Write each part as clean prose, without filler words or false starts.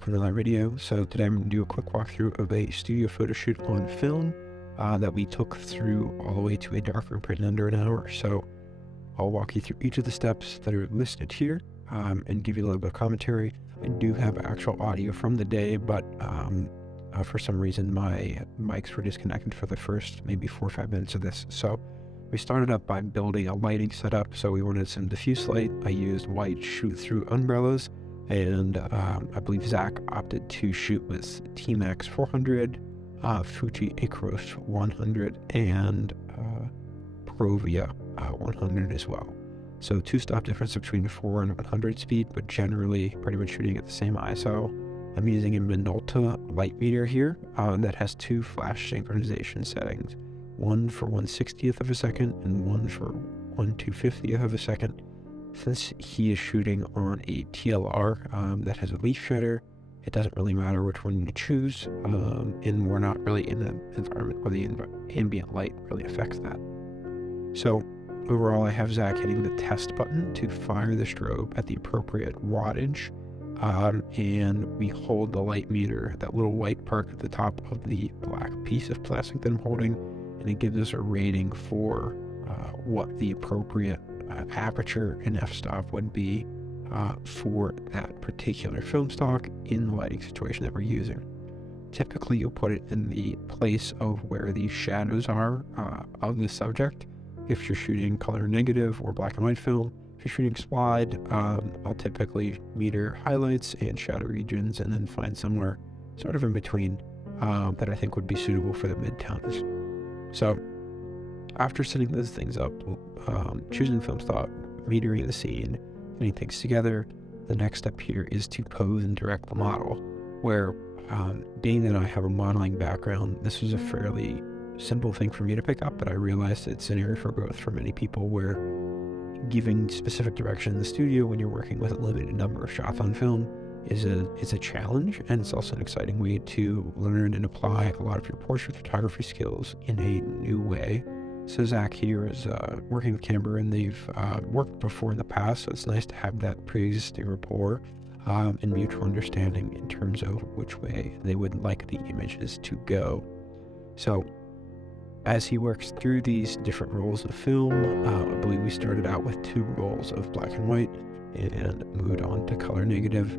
back with another video. So today I'm going to do a quick walkthrough of a studio photo shoot on film that we took through all the way to a darkroom print in under an hour. So I'll walk you through each of the steps that are listed here and give you a little bit of commentary. I do have actual audio from the day, but for some reason my mics were disconnected for the first maybe 4 or 5 minutes of this. So we started up by building a lighting setup. So we wanted some diffuse light. I used white shoot-through umbrellas, and I believe Zach opted to shoot with T-Max 400, Fuji Acros 100, and Provia 100 as well. So 2-stop difference between 4 and 100 speed, but generally pretty much shooting at the same ISO. I'm using a Minolta light meter here that has 2 flash synchronization settings, one for 1/60th of a second and one for 1/250th of a second. Since he is shooting on a TLR that has a leaf shredder, it doesn't really matter which one you choose, and we're not really in an environment where the ambient light really affects that. So overall, I have Zach hitting the test button to fire the strobe at the appropriate wattage, and we hold the light meter, that little white perk at the top of the black piece of plastic that I'm holding, and it gives us a rating for what the appropriate aperture and f-stop would be for that particular film stock in the lighting situation that we're using. Typically, you'll put it in the place of where the shadows are of the subject. If you're shooting color negative or black and white film, if you're shooting slide, I'll typically meter highlights and shadow regions and then find somewhere sort of in between that I think would be suitable for the midtones. So after setting those things up, choosing film stock, metering the scene, getting things together, the next step here is to pose and direct the model, where being that I have a modeling background, this was a fairly simple thing for me to pick up, but I realized it's an area for growth for many people, where giving specific direction in the studio when you're working with a limited number of shots on film is a challenge, and it's also an exciting way to learn and apply a lot of your portrait photography skills in a new way. So Zach here is working with camera, and they've worked before in the past, so it's nice to have that pre-existing rapport and mutual understanding in terms of which way they would like the images to go. So as he works through these different rolls of film, I believe we started out with 2 rolls of black and white and moved on to color negative.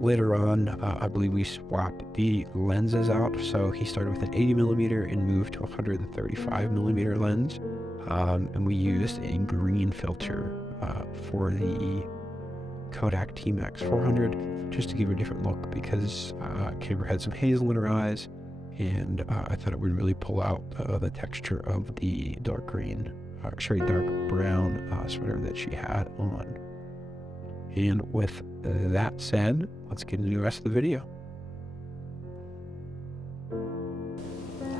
Later on, I believe we swapped the lenses out, so he started with an 80mm and moved to a 135mm lens, and we used a green filter for the Kodak T-Max 400 just to give it a different look, because camera had some hazel in her eyes, and I thought it would really pull out the texture of the dark green, dark brown sweater that she had on. And with that said, let's get into the rest of the video.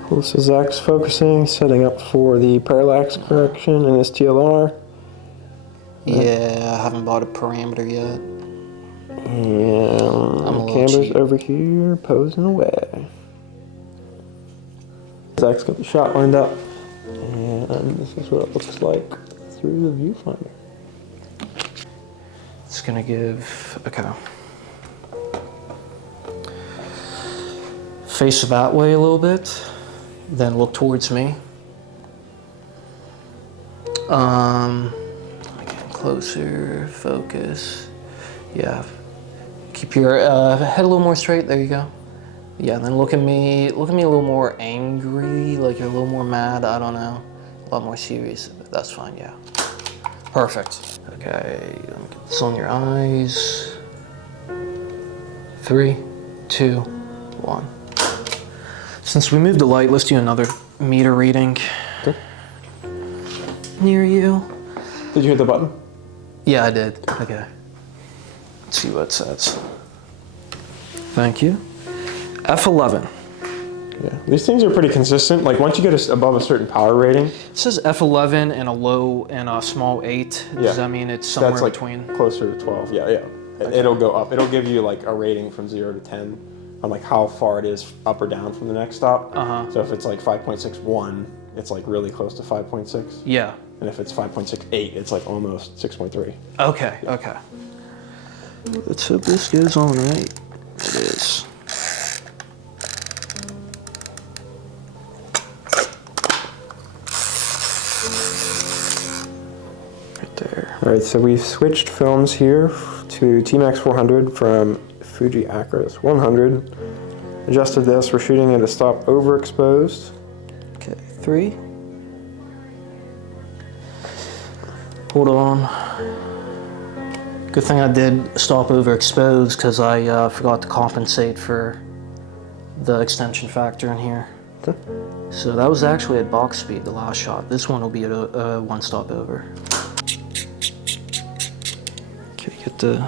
Cool, so Zach's focusing, setting up for the parallax correction in his TLR. Yeah, I haven't bought a parameter yet. And camera's over here, posing away. Zach's got the shot lined up, and this is what it looks like through the viewfinder. It's gonna give, okay. Face that way a little bit, then look towards me. Get closer, focus. Yeah, keep your head a little more straight, there you go. Yeah, then look at me a little more angry, like you're a little more mad, I don't know. A lot more serious, that's fine, yeah. Perfect. Okay, let me get this on your eyes. 3, 2, 1. Since we moved the light, let's do another meter reading. Okay. Near you. Did you hit the button? Yeah, I did. Okay. Let's see what it says. Thank you. F11. Yeah, these things are pretty consistent. Like once you get above a certain power rating. It says F11 and a low and a small 8. Yeah. Does that mean it's somewhere That's like between? Closer to 12. Yeah, yeah. Okay. It'll go up. It'll give you like a rating from 0 to 10 on like how far it is up or down from the next stop. So if it's like 5.61, it's like really close to 5.6. Yeah. And if it's 5.68, it's like almost 6.3. Okay, okay. Let's hope this goes all right. It is. Right there. All right, so we've switched films here to T-Max 400 from Fuji Acros 100. Adjusted this. We're shooting at a stop overexposed. Okay, 3. Hold on. Good thing I did stop overexposed because I forgot to compensate for the extension factor in here. Okay. So that was actually at box speed, the last shot. This one will be at a 1 stop over. Okay, get the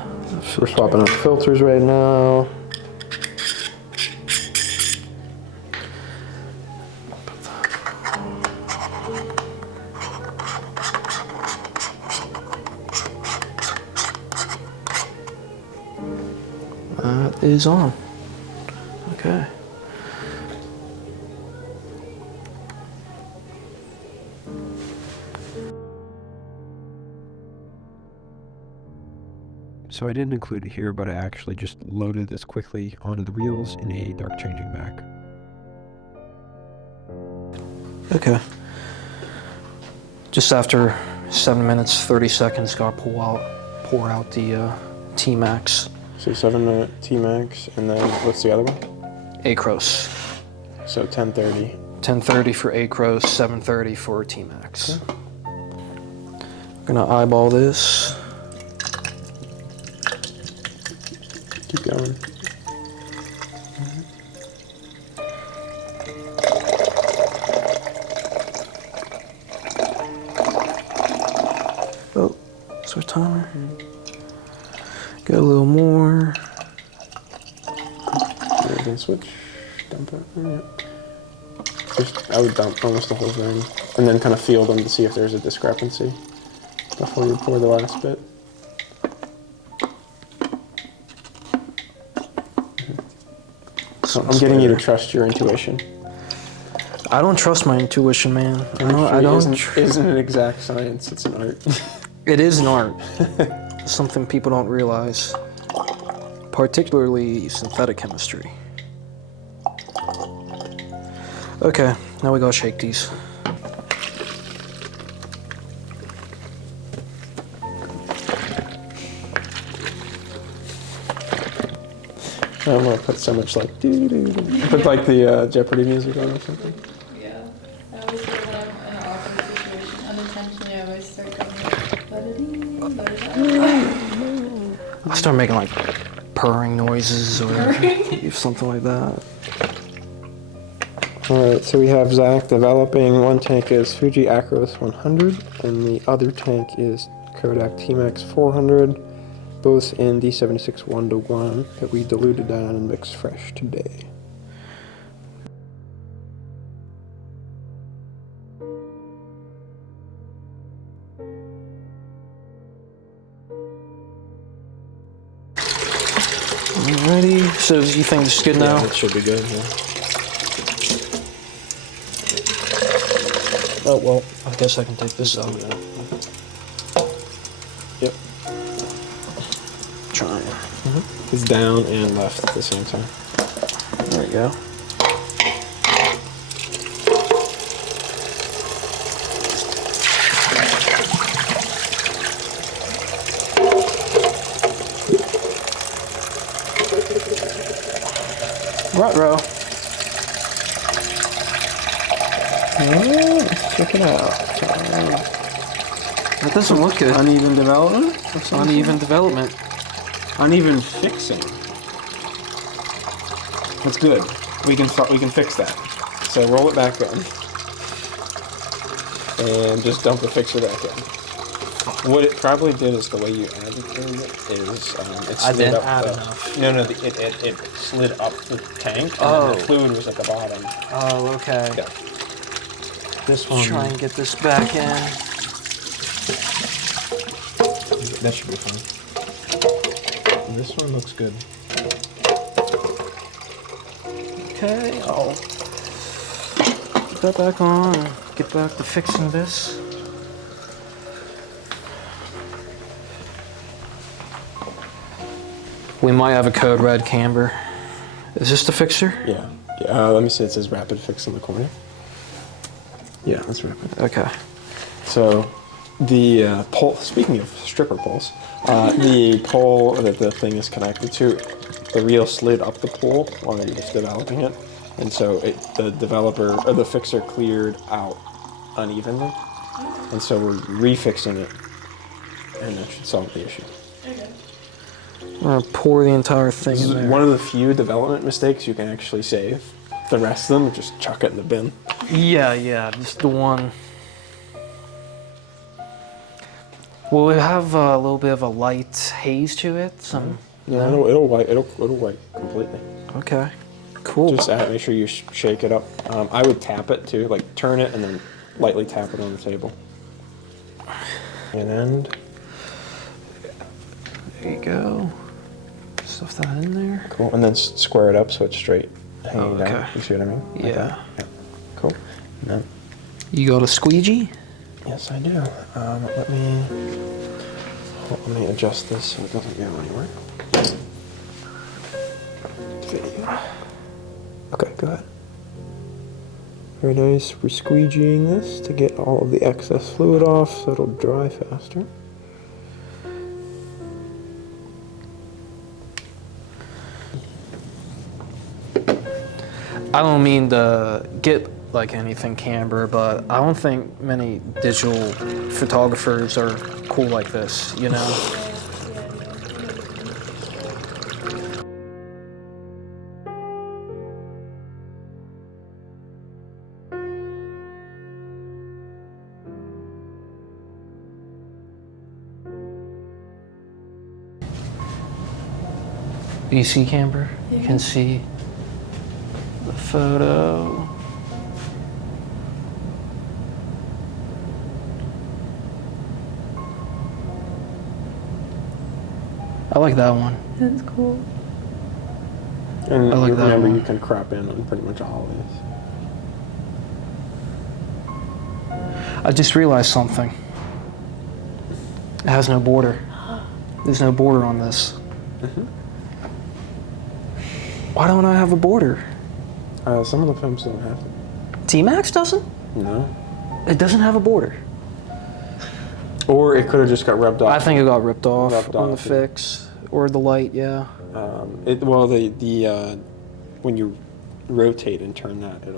We're swapping out filters right now. That is on. Okay. So I didn't include it here, but I actually just loaded this quickly onto the reels in a dark changing Mac. Okay. Just after 7 minutes, 30 seconds, gotta pour out the T-Max. So 7-minute T-Max, and then what's the other one? Acros. So 10:30. 10:30 for Acros, 7:30 for T-Max. Okay. Gonna eyeball this. Keep going. Oh, switch timer. Get a little more. Then switch. Dump it. Yeah. I would dump almost the whole thing, and then kind of feel them to see if there's a discrepancy before you pour the last bit. So I'm getting you to trust your intuition. I don't trust my intuition, man. I don't. Isn't an exact science. It's an art. It is an art. Something people don't realize, particularly synthetic chemistry. Okay, now we gotta shake these. I don't want to put so much like doo-doo-doo. Put like the Jeopardy music on or something. Yeah, I always feel when I'm in an awkward situation, unintentionally I always start going like, I start making like purring noises or something like that. Alright, so we have Zach developing. One tank is Fuji Acros 100, and the other tank is Kodak T-Max 400, both in D76 1:1 that we diluted down and mixed fresh today. Alrighty, so you think this is good now? It should be good, yeah. Oh, well, I guess I can take this out. Yep. Try. It's down and left at the same time. There we go. Ruh-roh. Check it out. That doesn't look good. Uneven development? Uneven development. Uneven fixing. That's good. We can fix that. So roll it back in. And just dump the fixer back in. What it probably did is the way you agitated it is it I slid didn't up add the, enough. No, it slid up the tank and Oh. then the fluid was at the bottom. Oh, okay. Yeah. This one. Try and get this back in. That should be fine. This one looks good. Okay, I'll put that back on and get back to fixing this. We might have a code red camber. Is this the fixer? Yeah. Let me see. It says rapid fix in the corner. Yeah, that's rapid. Okay. So the pole, speaking of stripper poles, the pole that the thing is connected to, the reel slid up the pole while he was developing it. And so the developer, or the fixer, cleared out unevenly. And so we're refixing it, and that should solve the issue. Okay. I'm gonna pour the entire thing This in is there. one of the few development mistakes you can actually save. The rest of them, just chuck it in the bin. Yeah, just the one. Will it have a little bit of a light haze to it? Yeah, it'll white. It'll white completely. Okay, cool. Just make sure you shake it up. I would tap it too, like turn it and then lightly tap it on the table. And end. There you go. Stuff that in there. Cool. And then square it up so it's straight, hanging down. Okay. You see what I mean? Like Yeah. that. Yeah. Cool. And then, You got a squeegee? yes, I do. Let me adjust this so it doesn't go anywhere. Video. Okay, go ahead. Very nice. We're squeegeeing this to get all of the excess fluid off so it'll dry faster. I don't mean to get like anything camber, but I don't think many digital photographers are cool like this, you know? You see camber? You can see the photo. I like that one. That's cool. And I like that remember, one. you can crop in on pretty much all of these. I just realized something. It has no border. There's no border on this. Why don't I have a border? Some of the films don't have it. T-Max doesn't? No. It doesn't have a border. Or it could have just got rubbed off. I think it got ripped off Rubbed on the off, yeah. fix or the light, yeah. When you rotate and turn that, the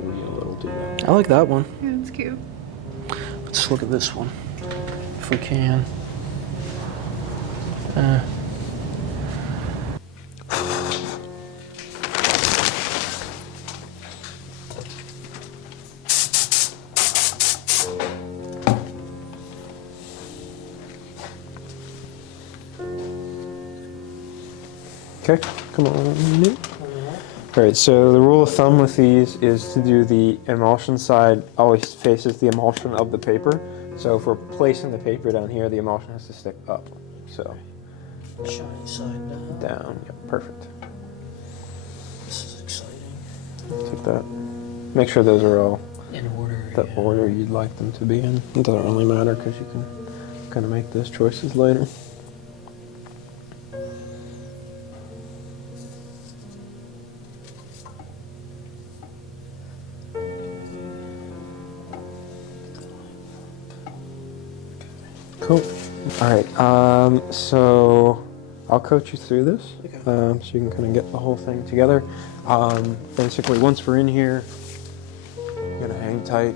reel it'll do that. I like that one. Yeah, that's cute. Let's look at this one, if we can. Okay, come on. All right, so the rule of thumb with these is to do the emulsion side always faces the emulsion of the paper. So if we're placing the paper down here, the emulsion has to stick up. So Shiny side down. down, yep, perfect. This is exciting. Take that. Make sure those are all In order. the order you'd like them to be in. It doesn't really matter because you can kind of make those choices later. Cool. All right. So I'll coach you through this, so you can kind of get the whole thing together. Basically, once we're in here, you're gonna hang tight.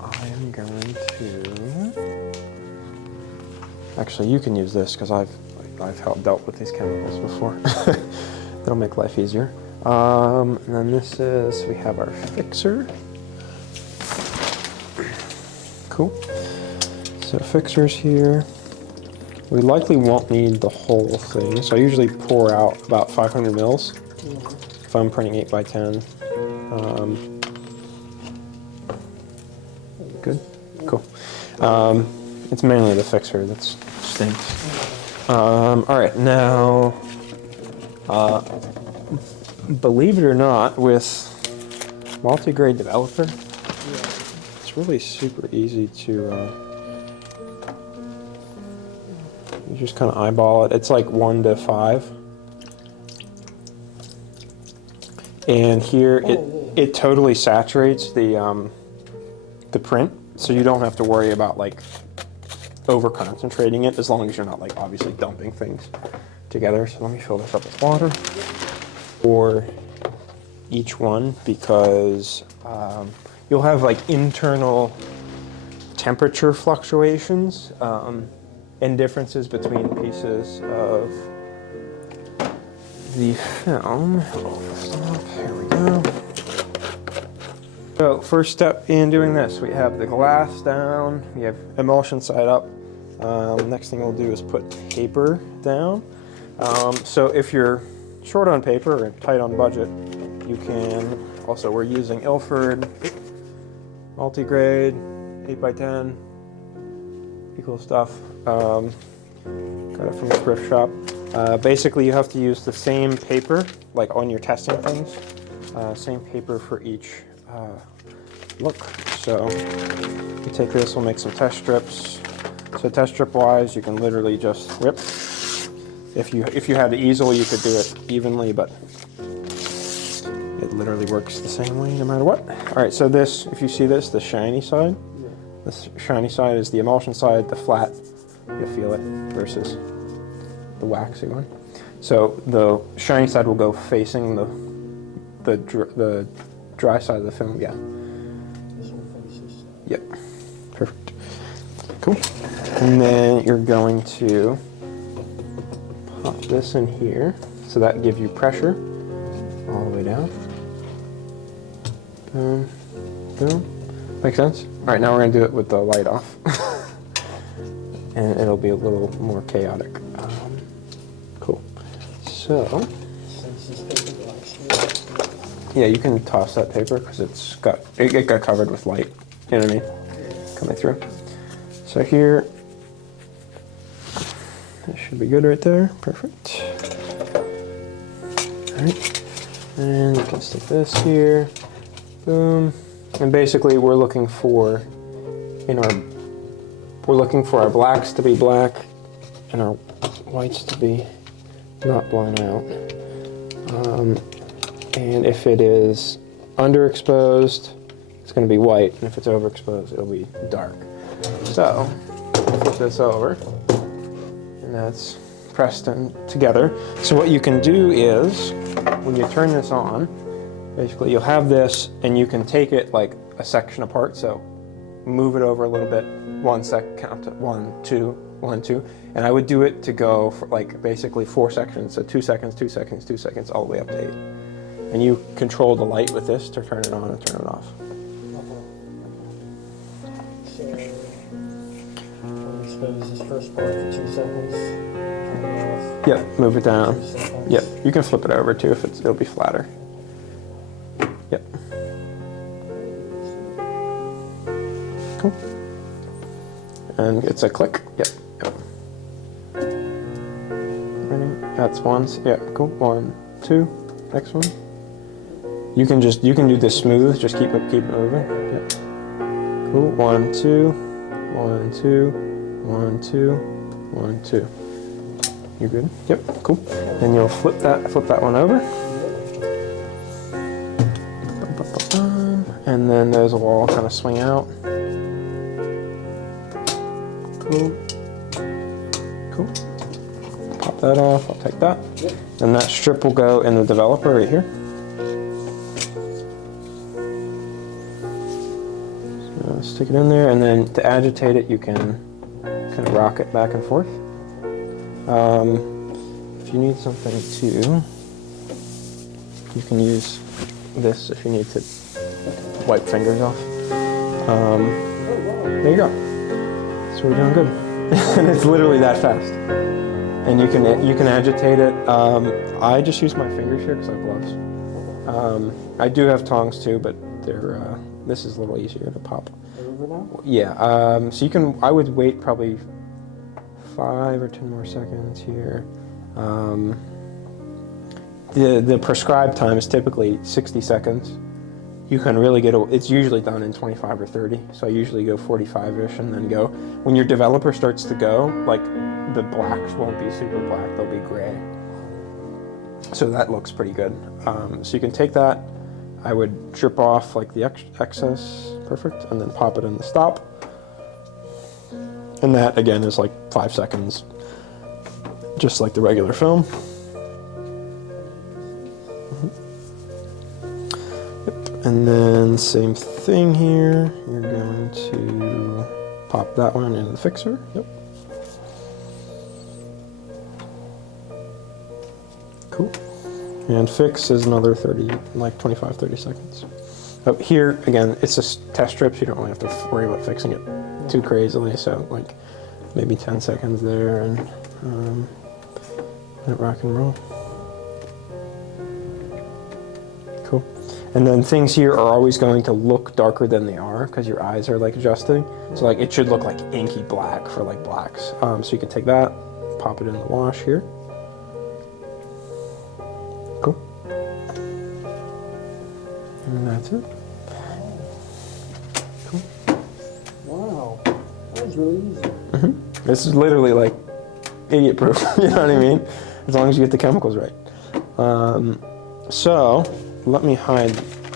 I am going to. Actually, you can use this because I've dealt with these chemicals before. That'll make life easier. And then we have our fixer. Cool. So fixers here. We likely won't need the whole thing, so I usually pour out about 500 mils if I'm printing 8 by 10. Good, cool. It's mainly the fixer that stinks. All right, now, believe it or not, with multi-grade developer, it's really super easy to. You just kind of eyeball it. It's like 1 to 5 And here it totally saturates the print, so you don't have to worry about like over concentrating it, as long as you're not like obviously dumping things together. So let me fill this up with water for each one, because you'll have like internal temperature fluctuations and differences between pieces of the film. Here we go. So first step in doing this, we have the glass down, we have emulsion side up. Next thing we'll do is put paper down. So if you're short on paper or tight on budget, you can also, we're using Ilford multi-grade 8x10, pretty cool stuff. Got it from the thrift shop. Basically you have to use the same paper, like on your testing things, same paper for each look. So you take this, we'll make some test strips. So test strip wise, you can literally just rip. If you had the easel, you could do it evenly, but it literally works the same way no matter what. All right, so this, if you see this, the shiny side, this shiny side is the emulsion side, the flat, you'll feel it, versus the waxy one. So the shiny side will go facing the dry side of the film, yeah. Yep, perfect. Cool. And then you're going to pop this in here, so that gives you pressure all the way down. Boom, boom. Make sense? All right, now we're gonna do it with the light off. And it'll be a little more chaotic. Cool. So, yeah, you can toss that paper because it got covered with light. You know what I mean? Coming through. So here, that should be good right there. Perfect. All right, and you can stick this here. Boom. And basically, we're looking for our blacks to be black and our whites to be not blown out. And if it is underexposed, it's going to be white, and if it's overexposed, it'll be dark. So, flip this over, and that's pressed in together. So what you can do is, when you turn this on, basically you'll have this, and you can take it like a section apart. So move it over a little bit, 1 sec, count to 1, 2, 1, 2, and I would do it to go for like basically 4 sections, so 2 seconds, 2 seconds, 2 seconds, all the way up to 8. And you control the light with this to turn it on and turn it off. So, expose this first part for 2 seconds. Turn it off. Yep, move it down. 2 seconds. Yep, you can flip it over too if it'll be flatter. Yep. Cool. And it's a click. Yep. Yep. Ready? That's one. Yeah. Cool. 1, 2. Next one. You can do this smooth. Just keep it moving. Yep. Cool. 1, 2. 1, 2. 1, 2. 1, 2. You good? Yep. Cool. Then you'll flip that one over. And then those will all kind of swing out. Cool. Cool. Pop that off. I'll take that. And that strip will go in the developer right here. So stick it in there, and then to agitate it, you can kind of rock it back and forth. If you need something too, you can use this if you need to wipe fingers off. There you go. So we're doing good. And it's literally that fast. And you can agitate it. I just use my fingers here because I have gloves. I do have tongs too, but they're this is a little easier to pop. Yeah. So I would wait probably 5 or 10 more seconds here. The prescribed time is typically 60 seconds. You can really it's usually done in 25 or 30, so I usually go 45-ish and then go. When your developer starts to go, like, the blacks won't be super black, they'll be gray. So that looks pretty good. So you can take that. I would drip off like the excess, perfect, and then pop it in the stop. And that again is like 5 seconds, just like the regular film. Yep. And then same thing here. You're going to pop that one into the fixer. Yep. Cool. And fix is another 30, like 25, 30 seconds. But here, again, it's just test strips. You don't really have to worry about fixing it too crazily. So like maybe 10 seconds there and let it rock and roll. Cool. And then things here are always going to look darker than they are because your eyes are like adjusting. So like it should look like inky black for like blacks. So you can take that, pop it in the wash here. Cool. And that's it. Cool. Wow, that was really easy. This is literally like idiot proof, you know what I mean? As long as you get the chemicals right. So let me hide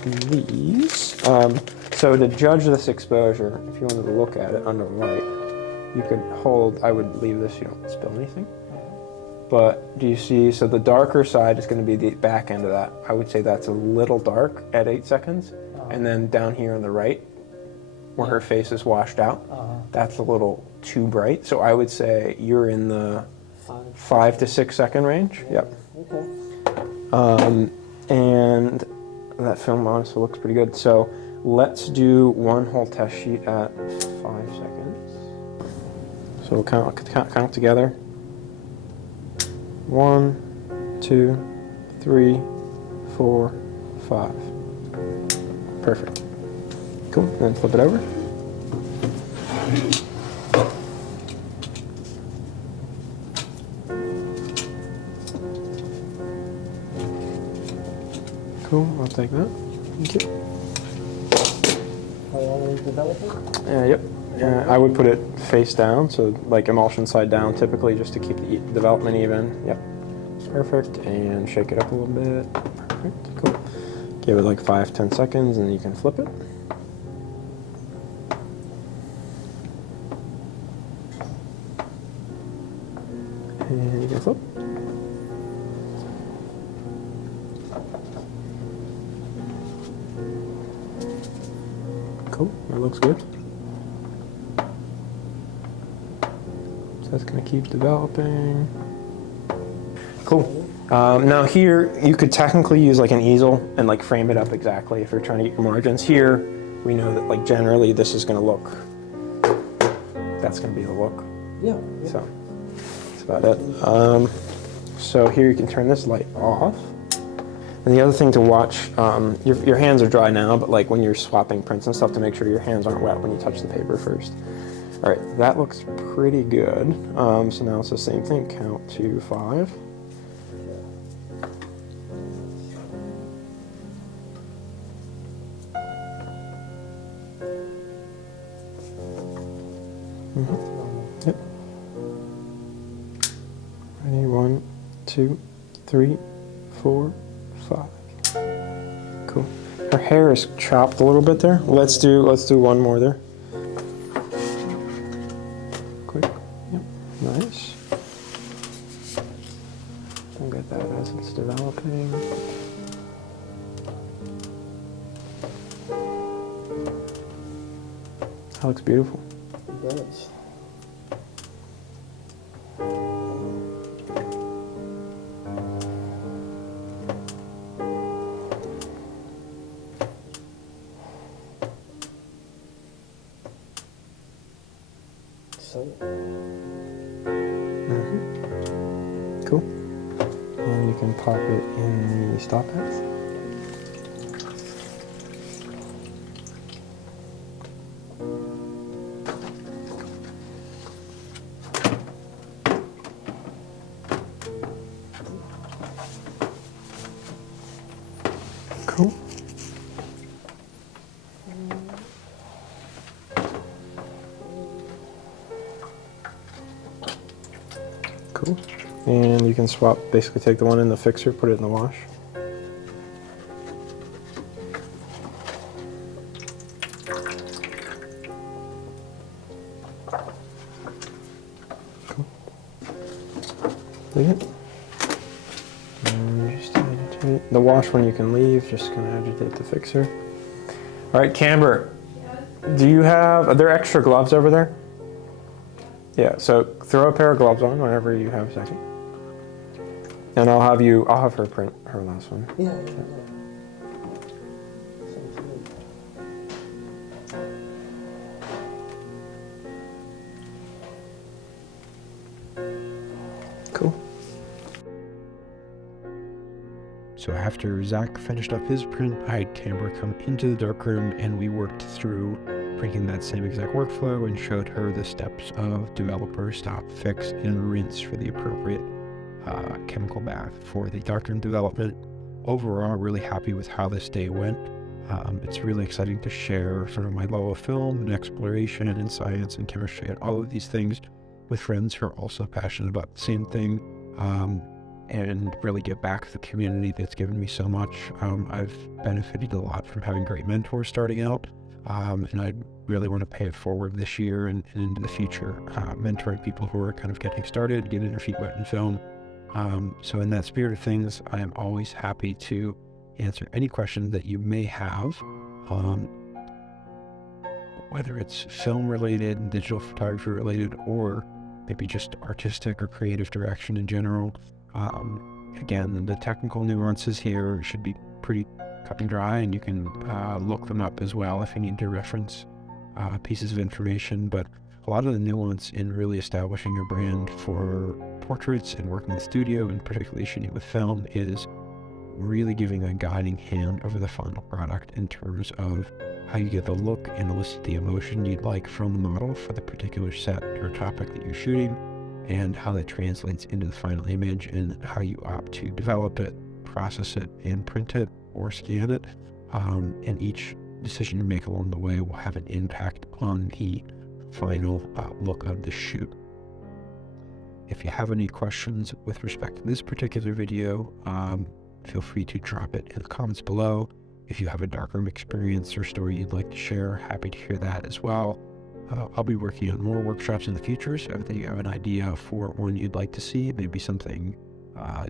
these. So to judge this exposure, if you wanted to look at it under light, you could hold, I would leave this so you don't spill anything. But do you see, so the darker side is going to be the back end of that. I would say that's a little dark at 8 seconds. And then down here on the right, where her face is washed out, that's a little too bright. So I would say you're in the 5 to 6 second range. Yep. Okay. And that film honestly looks pretty good. So let's do one whole test sheet at 5 seconds. So we'll count together. 1, 2, 3, 4, 5. Perfect. Cool. Then flip it over. Cool. I'll take that. Thank you. How long is developing? Yep. I would put it face down, so like emulsion side down typically, just to keep the development even. Yep. Perfect. And shake it up a little bit. Perfect. Cool. Give it like 5-10 seconds and you can flip it. And you can flip. Cool. That looks good. So that's going to keep developing. Cool. Now here, you could technically use like an easel and like frame it up exactly if you're trying to get your margins. Here, we know that like generally this is going to look, that's going to be the look. Yeah. So that's about it. So here you can turn this light off. And the other thing to watch, your hands are dry now, but like when you're swapping prints and stuff, to make sure your hands aren't wet when you touch the paper first. All right, that looks pretty good. So now it's the same thing, count to 5. Yep. Ready, 1, 2, 3, 4, 5. Cool. Her hair is chopped a little bit there. Let's do one more there. Quick. Yep. Nice. We'll get that as it's developing. That looks beautiful. It does. Cool. And you can pop it in the stop path. Cool. Cool. And you can swap, basically take the one in the fixer, put it in the wash. Cool. Leave it. And just agitate. The wash one you can leave, just gonna agitate the fixer. All right, Camber, do you have, are there extra gloves over there? Yeah, so throw a pair of gloves on whenever you have a second. And I'll have her print her last one. Yeah. Cool. So after Zach finished up his print, I had Camber come into the darkroom and we worked through printing that same exact workflow and showed her the steps of developer, stop, fix, and rinse for the appropriate chemical bath for the darkroom development. Overall, really happy with how this day went. It's really exciting to share sort of my love of film and exploration and science and chemistry and all of these things with friends who are also passionate about the same thing, and really give back to the community that's given me so much. I've benefited a lot from having great mentors starting out, and I really want to pay it forward this year and into the future, mentoring people who are kind of getting started, getting their feet wet in film. So in that spirit of things, I am always happy to answer any questions that you may have, whether it's film related, digital photography related, or maybe just artistic or creative direction in general. Again, the technical nuances here should be pretty cut and dry, and you can look them up as well if you need to reference pieces of information. But a lot of the nuance in really establishing your brand for portraits and working in the studio, and particularly shooting with film, is really giving a guiding hand over the final product in terms of how you get the look and elicit the emotion you'd like from the model for the particular set or topic that you're shooting, and how that translates into the final image and how you opt to develop it, process it, and print it or scan it. And each decision you make along the way will have an impact on the final look of the shoot. If you have any questions with respect to this particular video, feel free to drop it in the comments below. If you have a darkroom experience or story you'd like to share, happy to hear that as well. I'll be working on more workshops in the future, so if you have an idea for one you'd like to see, maybe something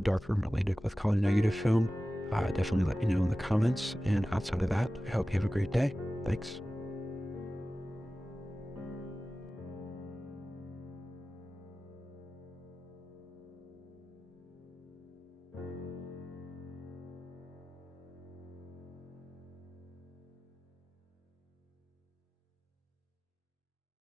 darkroom related with color negative film, definitely let me know in the comments. And outside of that, I hope you have a great day. Thanks.